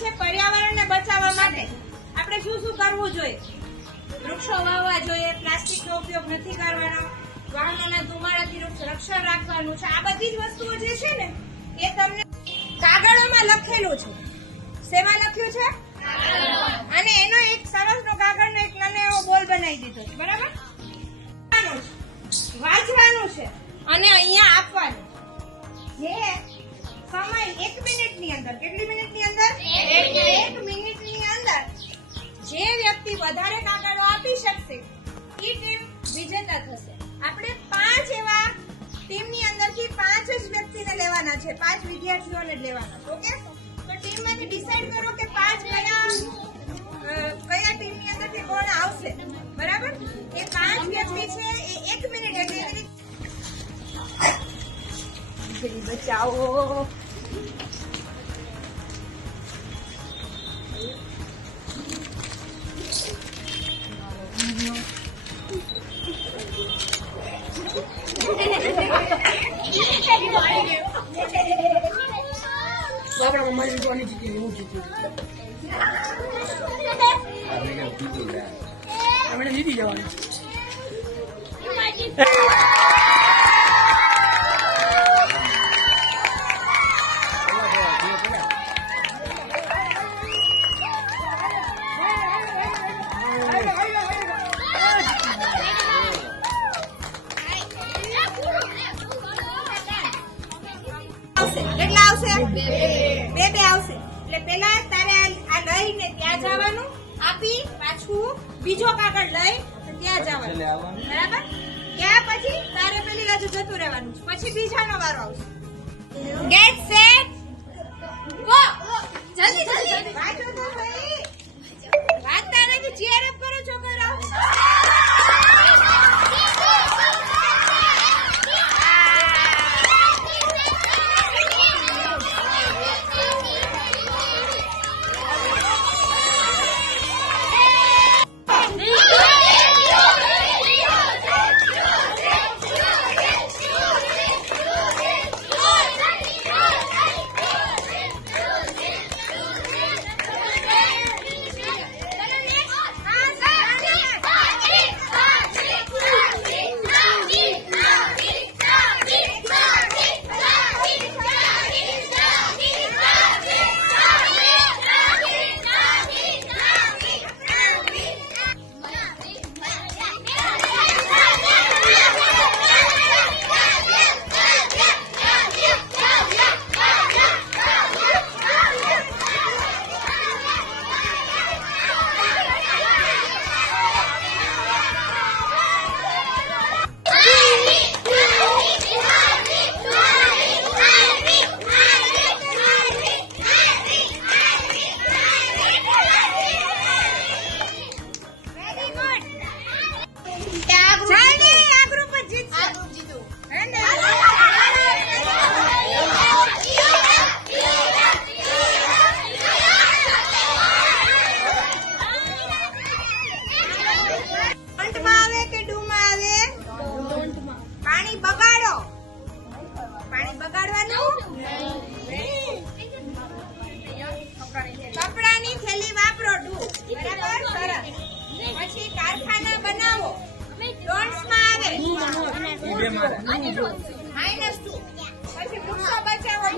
છે પર્યાવરણને બચાવવા માટે આપણે શું શું કરવું જોઈએ? વૃક્ષો વાવવા જોઈએ, પ્લાસ્ટિકનો ઉપયોગ નથી કરવાનો, વાહનોના ધુમાડાથી રક્ષણ રાખવાનું છે. આ બધી જ વસ્તુઓ જે છે ને એ તમને કાગળોમાં લખેલું છે. શેમાં લખ્યું છે? અને એનો એક સરસનો કાગળનો એક નાનો એવો બોલ બનાવી દીધો છે, બરાબર? વાંચવાનું છે અને અહીંયા આપવાનું. જે સમય 1 મિનિટની અંદર, કેટલી મિનિટની અંદર? 1 મિનિટની અંદર જે વ્યક્તિ વધારે કાગળો આપી શકશે એ ટીમ વિજેતા થશે. આપણે 5 એવા ટીમની અંદરથી 5 જ વ્યક્તિને લેવાના છે, 5 વિદ્યાર્થીઓને જ લેવાના. ઓકે? તો ટીમમાંથી ડિસાઈડ કરો કે 5 કયા ટીમની અંદરથી કોણ આવશે, બરાબર? એ 5 વ્યક્તિ છે એ 1 મિનિટ એટલે બચાવો. આપણા મમ્મી કોની જીતી હું જીત્યું આપણે જીતી જવાનું. કેટલા આવશે? 2 આવશે. એટલે પેલા તારે આ લઈને ત્યાં જવાનું, આપી પાછું બીજો કાગળ લઈ ત્યાં જવાનું, બરાબર? ત્યાં પછી તારે પેલી બાજુ જતું રહેવાનું, પછી બીજાનો વારો આવશે. Get set go. જલ્દી જલ્દી વાંચો તો ભાઈ, વાંચતા નથી. ચીયર અપ કરો છોકરાઓ. કપડાની થેલી વાપરો, ડુ, બરાબર? સરસ. પછી કારખાના બનાવો, ડોન્ટ્સમાં આવે -2. પછી વૃક્ષો બચાવો,